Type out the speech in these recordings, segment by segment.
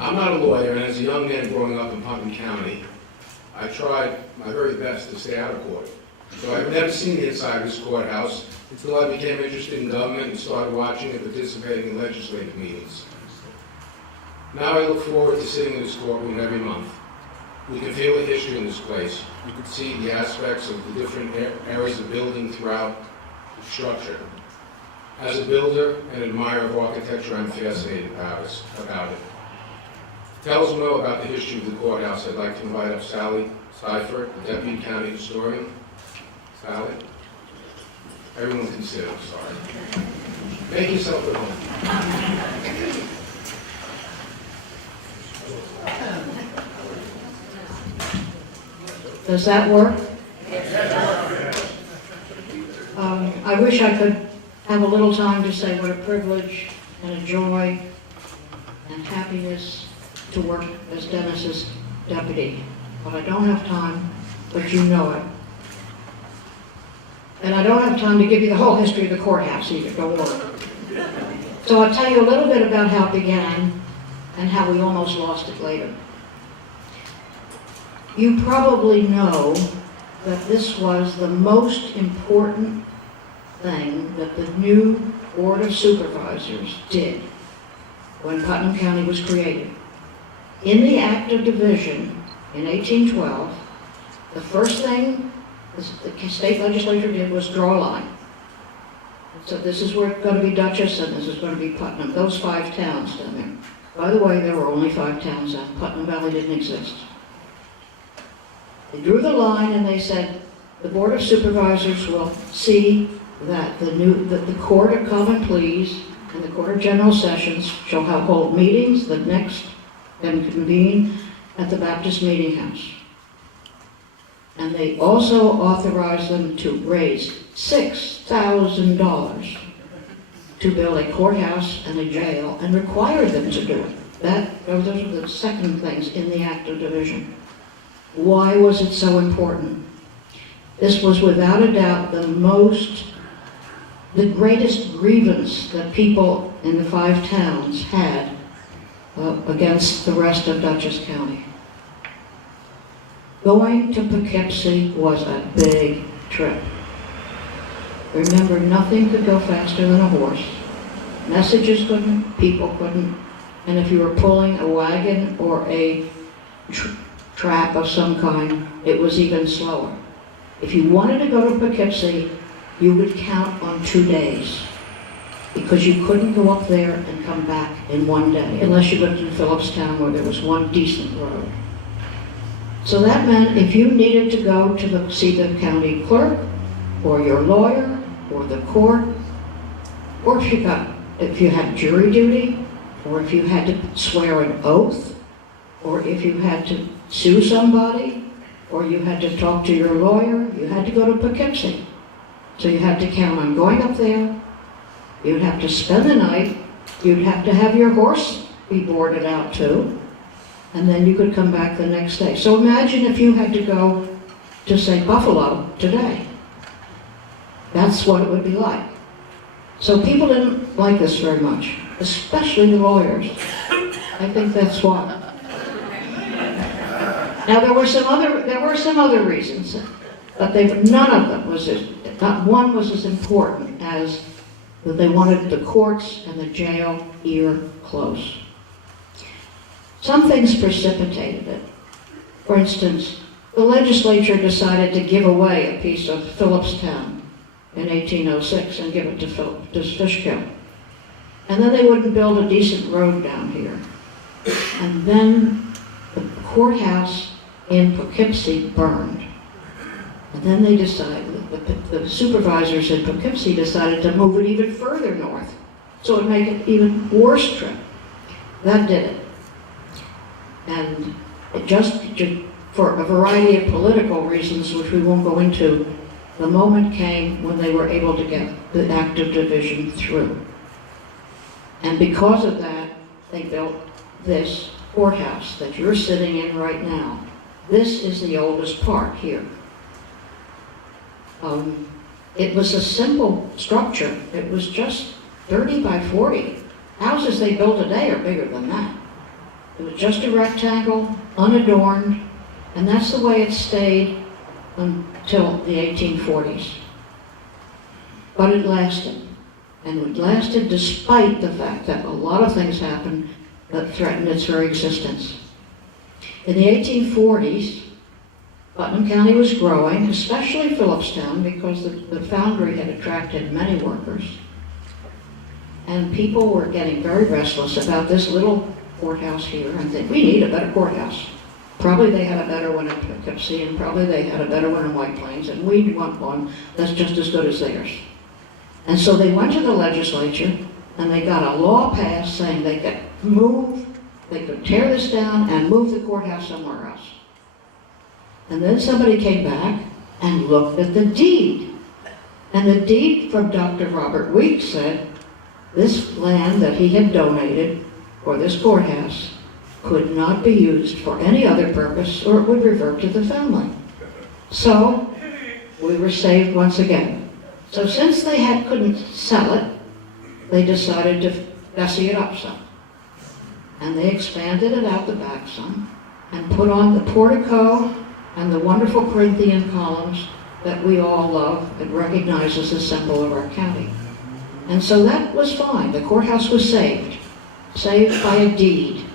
I'm not a lawyer, and as a young man growing up in Putnam County, I tried my very best to stay out of court. So I've never seen the inside of this courthouse until I became interested in government and started watching and participating in legislative meetings. Now I look forward to sitting in this courtroom every month. We can feel the history in this place. You can see the aspects of the different areas of building throughout the structure. As a builder and admirer of architecture, I'm fascinated about it. To tell us more about the history of the courthouse, I'd like to invite up Sallie Sypher, the Deputy County Historian. Sallie? Everyone can sit, I'm sorry. Make yourself at home. Does that work? I wish I could have a little time to say what a privilege and a joy and happiness to work as Dennis's deputy. But I don't have time, but you know it. And I don't have time to give you the whole history of the courthouse either, don't worry. So I'll tell you a little bit about how it began and how we almost lost it later. You probably know that this was the most important thing that the new Board of Supervisors did when Putnam County was created. In the Act of Division in 1812, the first thing the state legislature did was draw a line. So this is where it's going to be Dutchess and this is going to be Putnam, those 5 towns down there. By the way, there were only 5 towns then. Putnam Valley didn't exist. They drew the line and they said, the Board of Supervisors will see that the Court of Common Pleas and the Court of General Sessions shall hold meetings and convene at the Baptist Meeting House. And they also authorized them to raise $6,000 to build a courthouse and a jail and required them to do it. Those are the second things in the Act of Division. Why was it so important? This was without a doubt the greatest grievance that people in the 5 towns had against the rest of Dutchess County. Going to Poughkeepsie was a big trip. Remember, nothing could go faster than a horse. Messages couldn't, people couldn't, and if you were pulling a wagon or a trap of some kind, it was even slower. If you wanted to go to Poughkeepsie, you would count on 2 days because you couldn't go up there and come back in 1 day unless you lived in Phillipstown where there was one decent road. So that meant if you needed to go to see the county clerk or your lawyer or the court, or if you had jury duty, or if you had to swear an oath, or if you had to sue somebody, or you had to talk to your lawyer, you had to go to Poughkeepsie. So you had to count on going up there, you'd have to spend the night, you'd have to have your horse be boarded out too, and then you could come back the next day. So imagine if you had to go to, say, Buffalo today. That's what it would be like. So people didn't like this very much, especially the lawyers. I think that's why. Now there were some other reasons, but none of them not one was as important as that they wanted the courts and the jail ear close. Some things precipitated it. For instance, the legislature decided to give away a piece of Phillipstown in 1806 and give it to Fishkill. And then they wouldn't build a decent road down here. And then the courthouse in Poughkeepsie burned. And then they decided, the supervisors in Poughkeepsie decided to move it even further north, so it would make it even worse trip. That did it. And it just, for a variety of political reasons, which we won't go into, the moment came when they were able to get the Act of Division through. And because of that, they built this courthouse that you're sitting in right now. This is the oldest part here. It was a simple structure. It was just 30 by 40. Houses they build today are bigger than that. It was just a rectangle, unadorned, and that's the way it stayed until the 1840s. But it lasted. And it lasted despite the fact that a lot of things happened that threatened its very existence. In the 1840s, Putnam County was growing, especially Phillipstown, because the foundry had attracted many workers. And people were getting very restless about this little courthouse here and think, we need a better courthouse. Probably they had a better one in Poughkeepsie, and probably they had a better one in White Plains, and we want one that's just as good as theirs. And so they went to the legislature, and they got a law passed saying they could tear this down and move the courthouse somewhere else. And then somebody came back and looked at the deed. And the deed from Dr. Robert Weeks said this land that he had donated for this courthouse could not be used for any other purpose, or it would revert to the family. So we were saved once again. So since they couldn't sell it, they decided to gussy it up some. And they expanded it out the back some and put on the portico and the wonderful Corinthian columns that we all love and recognize as a symbol of our county. And so that was fine. The courthouse was saved by a deed.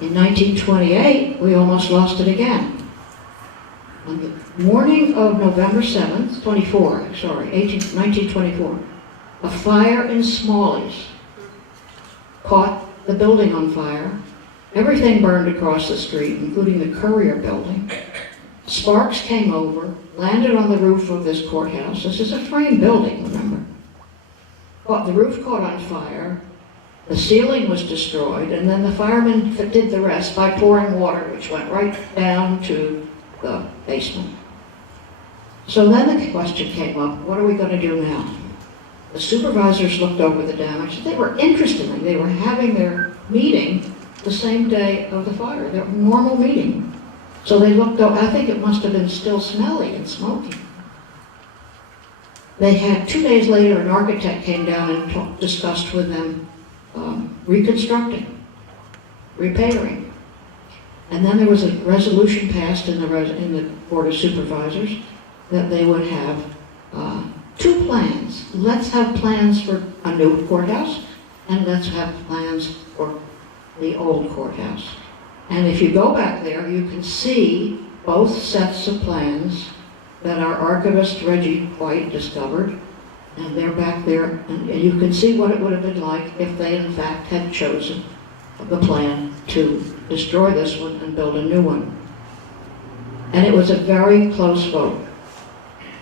In 1928, we almost lost it again. On the morning of November 7th, 1924, a fire in Smalley's caught the building on fire. Everything burned across the street, including the Courier building. Sparks came over, landed on the roof of this courthouse. This is a frame building, remember? The roof caught on fire, the ceiling was destroyed, and then the firemen did the rest by pouring water, which went right down to the basement. So then the question came up, what are we going to do now? The supervisors looked over the damage. They were interestingly, they were having their meeting the same day of the fire, their normal meeting. So they looked over, I think it must have been still smelly and smoky. They had 2 days later, an architect came down and discussed with them reconstructing, repairing. And then there was a resolution passed in the Board of Supervisors that they would have 2 plans. Let's have plans for a new courthouse, and let's have plans for the old courthouse. And if you go back there, you can see both sets of plans that our archivist Reggie White discovered, and they're back there, and you can see what it would have been like if they in fact had chosen the plan to destroy this one and build a new one. And it was a very close vote.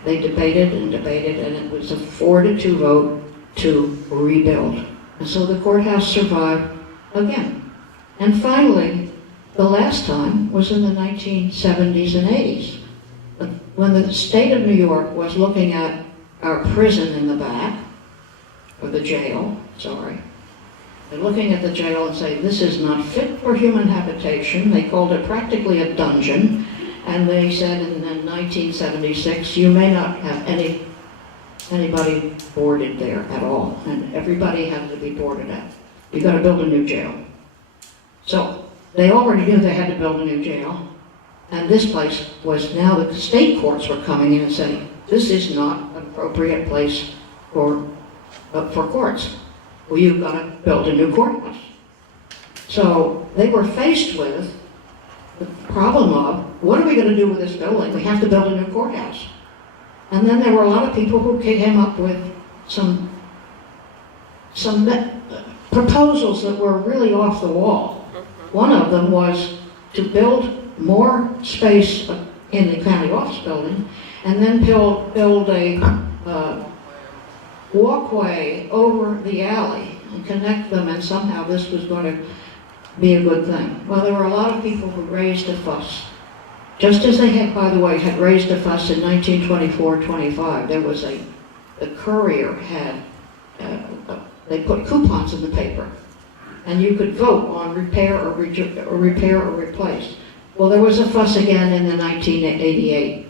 They debated and debated, and it was a 4-2 vote to rebuild. And so the courthouse survived again. And finally, the last time was in the 1970s and 80s, when the state of New York was looking at our prison in the back, or the jail, sorry. They're looking at the jail and saying, this is not fit for human habitation. They called it practically a dungeon. And they said in 1976, you may not have anybody boarded there at all. And everybody had to be boarded at. You've got to build a new jail. So they already knew they had to build a new jail. And this place was now the state courts were coming in and saying, this is not an appropriate place for courts. Well, you've got to build a new courthouse. So they were faced with the problem of, what are we going to do with this building? We have to build a new courthouse. And then there were a lot of people who came up with some proposals that were really off the wall. One of them was to build more space in the county office building, and then build a walkway over the alley and connect them, and somehow this was going to be a good thing. Well, there were a lot of people who raised a fuss. Just as they had, by the way, had raised a fuss in 1924-25, there was the Courier had, they put coupons in the paper, and you could vote on repair or replace. Well, there was a fuss again in the 1988.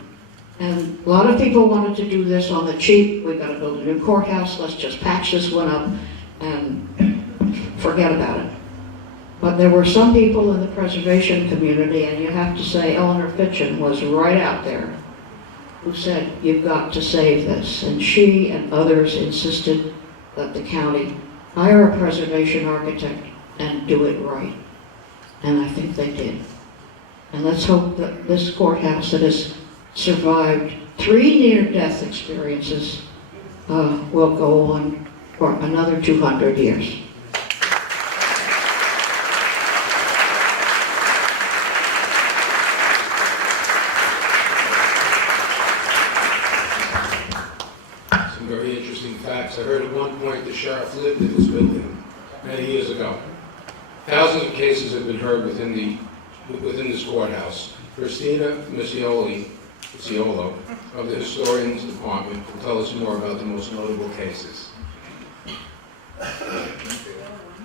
And a lot of people wanted to do this on the cheap. We've got to build a new courthouse. Let's just patch this one up and forget about it. But there were some people in the preservation community, and you have to say Eleanor Fitchin was right out there, who said, you've got to save this. And she and others insisted that the county hire a preservation architect and do it right. And I think they did. And let's hope that this courthouse that has survived 3 near-death experiences will go on for another 200 years. Some very interesting facts. I heard at one point the sheriff lived in this building many years ago. Thousands of cases have been heard within this courthouse. Christina Mucciolo of the Historians Department will tell us more about the most notable cases.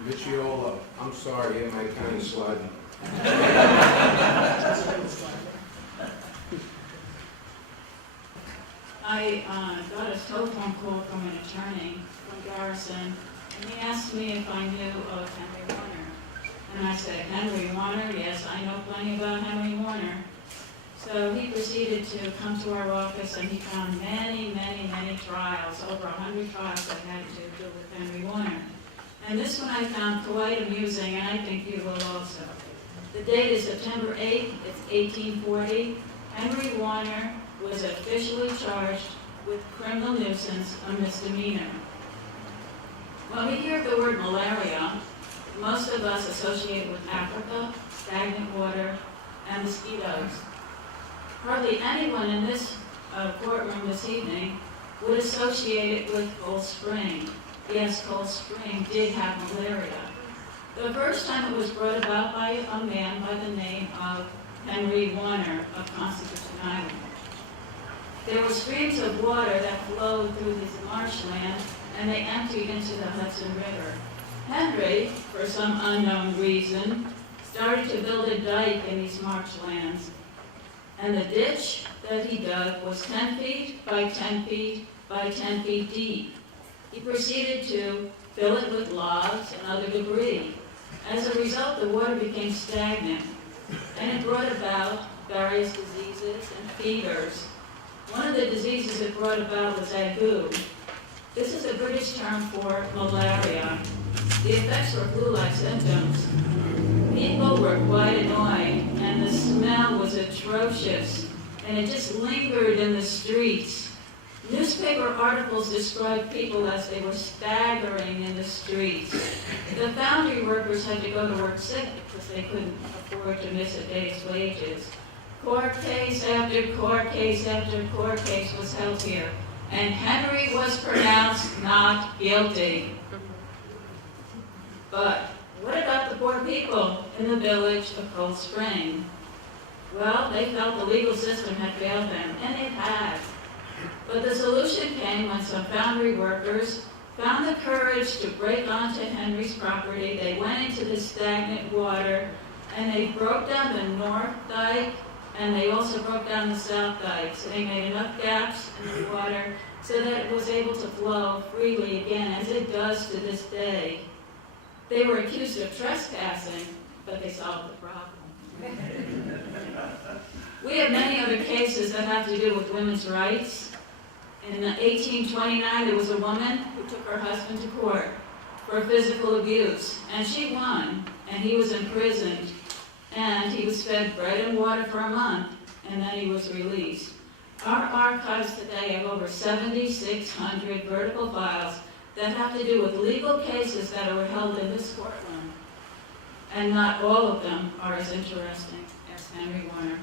Mucciolo, I'm sorry, am I kind of sliding? I got a telephone call from an attorney from Garrison, and he asked me if I knew of Henry Warner. And I said, Henry Warner? Yes, I know plenty about Henry Warner. So he proceeded to come to our office, and he found many, many, many trials, over 100 trials that had to do with Henry Warner. And this one I found quite amusing, and I think you will also. The date is September 8th, it's 1840. Henry Warner was officially charged with criminal nuisance, a misdemeanor. When we hear the word malaria, most of us associate it with Africa, stagnant water, and mosquitoes. Hardly anyone in this courtroom this evening would associate it with Cold Spring. Yes, Cold Spring did have malaria. The first time it was brought about by a man by the name of Henry Warner of Constitution Island. There were streams of water that flowed through this marshland, and they emptied into the Hudson River. Henry, for some unknown reason, started to build a dike in these marshlands. And the ditch that he dug was 10 feet by 10 feet by 10 feet deep. He proceeded to fill it with logs and other debris. As a result, the water became stagnant, and it brought about various diseases and fevers. One of the diseases it brought about was ague. This is a British term for malaria. The effects were flu-like symptoms. People were quite annoyed, and the smell was atrocious, and it just lingered in the streets. Newspaper articles described people as they were staggering in the streets. The foundry workers had to go to work sick because they couldn't afford to miss a day's wages. Court case after court case after court case was held here, and Henry was pronounced not guilty. But what about the poor people in the village of Cold Spring? Well, they felt the legal system had failed them, and it had. But the solution came when some foundry workers found the courage to break onto Henry's property. They went into the stagnant water, and they broke down the north dike, and they also broke down the south dike. So they made enough gaps in the water so that it was able to flow freely again, as it does to this day. They were accused of trespassing, but they solved the problem. We have many other cases that have to do with women's rights. In 1829, there was a woman who took her husband to court for physical abuse, and she won, and he was imprisoned, and he was fed bread and water for a month, and then he was released. Our archives today have over 7,600 vertical files that have to do with legal cases that were held in this courtroom. And not all of them are as interesting as Henry Warner.